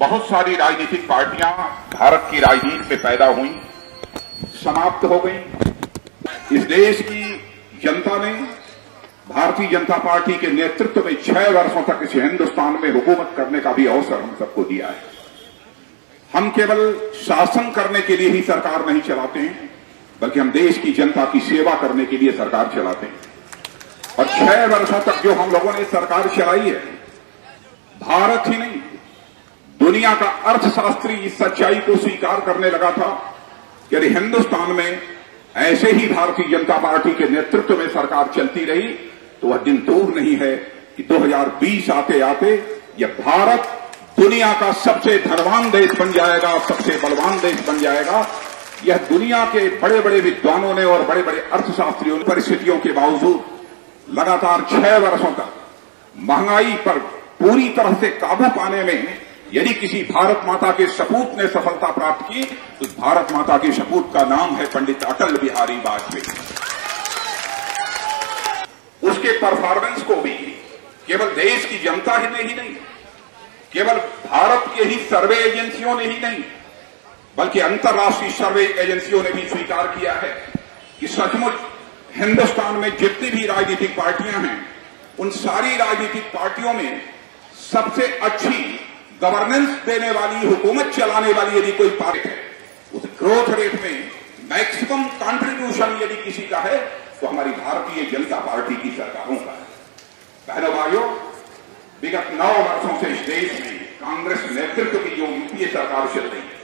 बहुत सारी राजनीतिक पार्टियां भारत की राजनीति में पैदा हुई, समाप्त हो गई। इस देश की जनता ने भारतीय जनता पार्टी के नेतृत्व में 6 वर्षों तक इस हिंदुस्तान में हुकूमत करने का भी अवसर हम सबको दिया है। हम केवल शासन करने के लिए ही सरकार नहीं चलाते हैं, बल्कि हम देश की जनता की सेवा करने के लिए सरकार चलाते हैं। और 6 वर्षों तक जो हम लोगों ने सरकार चलाई है, भारत ही नहीं दुनिया का अर्थशास्त्री इस सच्चाई को स्वीकार करने लगा था कि यदि हिंदुस्तान में ऐसे ही भारतीय जनता पार्टी के नेतृत्व में सरकार चलती रही तो वह दिन दूर नहीं है कि 2020 आते आते यह भारत दुनिया का सबसे धनवान देश बन जाएगा, सबसे बलवान देश बन जाएगा। यह दुनिया के बड़े बड़े विद्वानों ने और बड़े बड़े अर्थशास्त्रियों ने परिस्थितियों के बावजूद लगातार 6 वर्षों तक महंगाई पर पूरी तरह से काबू पाने में यदि किसी भारत माता के सपूत ने सफलता प्राप्त की तो भारत माता के सपूत का नाम है पंडित अटल बिहारी वाजपेयी। उसके परफॉर्मेंस को भी केवल देश की जनता ही नहीं, केवल भारत के ही सर्वे एजेंसियों ने ही नहीं, बल्कि अंतर्राष्ट्रीय सर्वे एजेंसियों ने भी स्वीकार किया है कि सचमुच हिंदुस्तान में जितनी भी राजनीतिक पार्टियां हैं, उन सारी राजनीतिक पार्टियों में सबसे अच्छी गवर्नेंस देने वाली, हुकूमत चलाने वाली यदि कोई पार्टी है, उस ग्रोथ रेट में मैक्सिमम कंट्रीब्यूशन यदि किसी का है तो हमारी भारतीय जनता पार्टी की सरकारों का है। बहनों भाइयों, विगत 9 वर्षों से इस देश में कांग्रेस नेतृत्व की जो यूपीए सरकार चल रही है,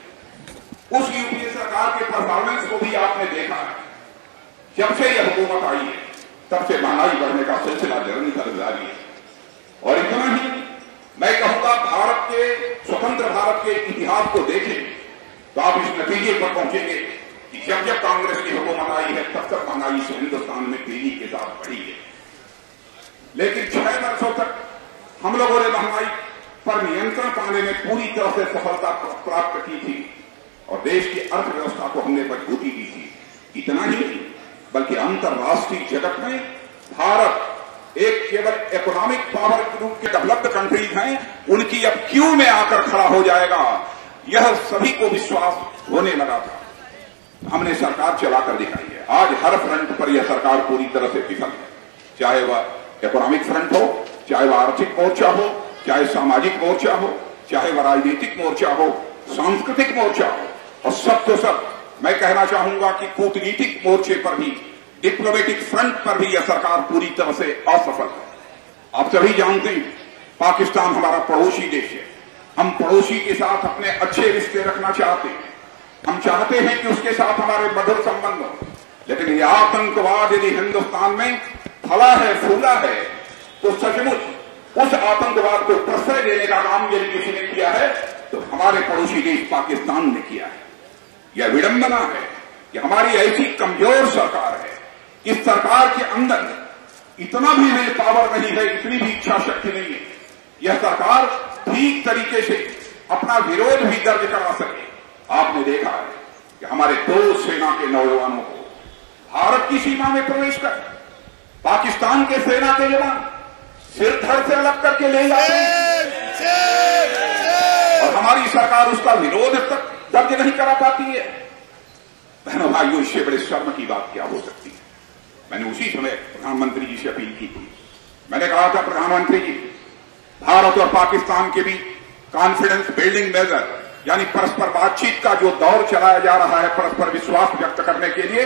उस यूपीए सरकार के परफॉर्मेंस को भी आपने देखा है। जब से यह हुकूमत आई है तब से महंगाई बढ़ने का सिलसिला निरंतर जारी है। और इतना ही मैं कहूंगा, भारत के स्वतंत्र भारत के इतिहास को देखें तो आप इस नतीजे पर पहुंचेंगे कि जब जब कांग्रेस की हुकूमत आई है तब तक महंगाई से हिंदुस्तान में तेजी के साथ बढ़ी है। लेकिन 6 वर्षों तक हम लोगों ने महंगाई पर नियंत्रण पाने में पूरी तरह से सफलता प्राप्त की थी और देश की अर्थव्यवस्था को हमने मजबूती दी थी। इतना ही नहीं, बल्कि अंतर्राष्ट्रीय जगत में भारत एक केवल इकोनॉमिक पावर के रूप के डेवलप्ड कंट्रीज हैं, उनकी अब क्यू में आकर खड़ा हो जाएगा, यह सभी को विश्वास होने लगा था। हमने सरकार चलाकर दिखाई है। आज हर फ्रंट पर यह सरकार पूरी तरह से विफल है, चाहे वह इकोनॉमिक फ्रंट हो, चाहे वह आर्थिक मोर्चा हो, चाहे सामाजिक मोर्चा हो, चाहे वह राजनीतिक मोर्चा हो, सांस्कृतिक मोर्चा हो, और सब तो सब मैं कहना चाहूंगा कि कूटनीतिक मोर्चे पर भी, डिप्लोमेटिक फ्रंट पर भी यह सरकार पूरी तरह से असफल है। आप सभी जानते हैं, पाकिस्तान हमारा पड़ोसी देश है। हम पड़ोसी के साथ अपने अच्छे रिश्ते रखना चाहते हैं। हम चाहते हैं कि उसके साथ हमारे मधुर संबंध हो। लेकिन यह आतंकवाद यदि हिंदुस्तान में फला है, फूला है, तो सचमुच उस आतंकवाद को प्रश्रय देने का काम यदि किसी ने किया है तो हमारे पड़ोसी देश पाकिस्तान ने किया है। यह विडंबना है कि हमारी ऐसी कमजोर सरकार है, इस सरकार के अंदर इतना भी विल पावर नहीं है, इतनी भी इच्छा शक्ति नहीं है, यह सरकार ठीक तरीके से अपना विरोध भी दर्ज करा सके। आपने देखा है कि हमारे 2 सेना के नौजवानों को भारत की सीमा में प्रवेश कर पाकिस्तान के सेना के जवान सिर धड़ से अलग करके ले जाते हैं और हमारी सरकार उसका विरोध तक दर्ज नहीं करा पाती है। बहनों भाइयों, इससे बड़े शर्म की बात क्या हो सकती है। मैंने उसी समय प्रधानमंत्री जी से अपील की थी। मैंने कहा था, प्रधानमंत्री जी, भारत और पाकिस्तान के बीच कॉन्फिडेंस बिल्डिंग मेजर यानी परस्पर बातचीत का जो दौर चलाया जा रहा है, परस्पर विश्वास व्यक्त करने के लिए,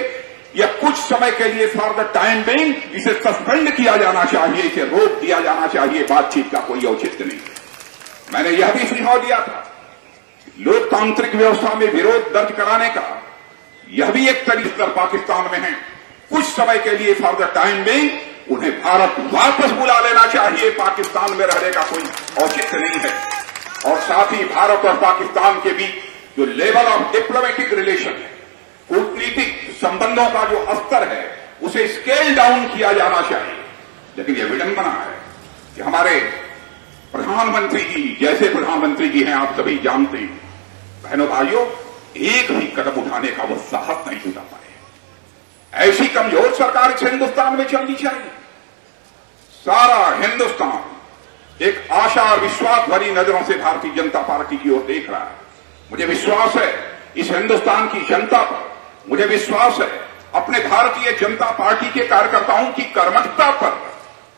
यह कुछ समय के लिए फॉर द टाइम बिंग इसे सस्पेंड किया जाना चाहिए, इसे रोक दिया जाना चाहिए। बातचीत का कोई औचित्य नहीं। मैंने यह भी सुझाव दिया था, लोकतांत्रिक व्यवस्था में विरोध दर्ज कराने का यह भी एक तरीका पाकिस्तान में है। कुछ समय के लिए फॉर द टाइम बिंग उन्हें भारत वापस बुला लेना चाहिए। पाकिस्तान में रहने का कोई औचित्य नहीं है। और साथ ही भारत और पाकिस्तान के बीच जो लेवल ऑफ डिप्लोमेटिक रिलेशन है, कूटनीतिक संबंधों का जो स्तर है, उसे स्केल डाउन किया जाना चाहिए। लेकिन यह विडंबना है कि हमारे प्रधानमंत्री जी, जैसे प्रधानमंत्री जी हैं, आप सभी जानते हैं, बहनों भाइयों, एक भी कदम उठाने का वो साहस नहीं जुटा पाए। ऐसी कमजोर सरकार इस हिंदुस्तान में चलनी चाहिए। सारा हिंदुस्तान एक आशा और विश्वास भरी नजरों से भारतीय जनता पार्टी की ओर देख रहा है। मुझे विश्वास है इस हिंदुस्तान की जनता पर, मुझे विश्वास है अपने भारतीय जनता पार्टी के कार्यकर्ताओं की कर्मठता पर।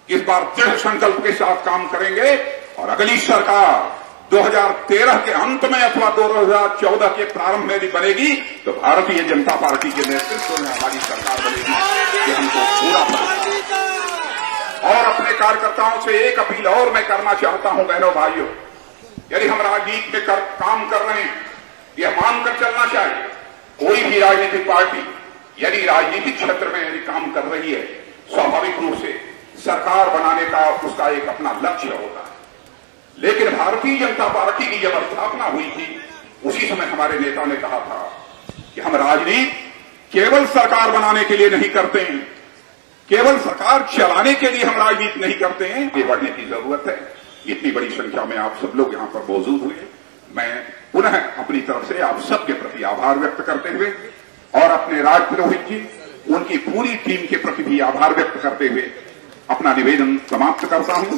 इस बार दृढ़ संकल्प के साथ काम करेंगे और अगली सरकार 2013 के अंत में अथवा 2014 के प्रारंभ में भी बनेगी तो भारतीय जनता पार्टी के नेतृत्व में हमारी सरकार बनेगी। ये हमको पूरा पता। और अपने कार्यकर्ताओं से एक अपील और मैं करना चाहता हूं, बहनों भाइयों, यदि हम राजनीति में काम कर रहे हैं, यह मानकर चलना चाहिए कोई भी राजनीतिक पार्टी यदि राजनीतिक क्षेत्र में यदि काम कर रही है, स्वाभाविक रूप से सरकार बनाने का उसका एक अपना लक्ष्य होता है। लेकिन भारतीय जनता पार्टी की जब स्थापना हुई थी, उसी समय हमारे नेता ने कहा था कि हम राजनीति केवल सरकार बनाने के लिए नहीं करते हैं, केवल सरकार चलाने के लिए हम राजनीति नहीं करते हैं। ये बढ़ने की जरूरत है। इतनी बड़ी संख्या में आप सब लोग यहां पर मौजूद हुए, मैं पुनः अपनी तरफ से आप सबके प्रति आभार व्यक्त करते हुए और अपने राजपुरोहित जी, उनकी पूरी टीम के प्रति भी आभार व्यक्त करते हुए अपना निवेदन समाप्त करता हूं।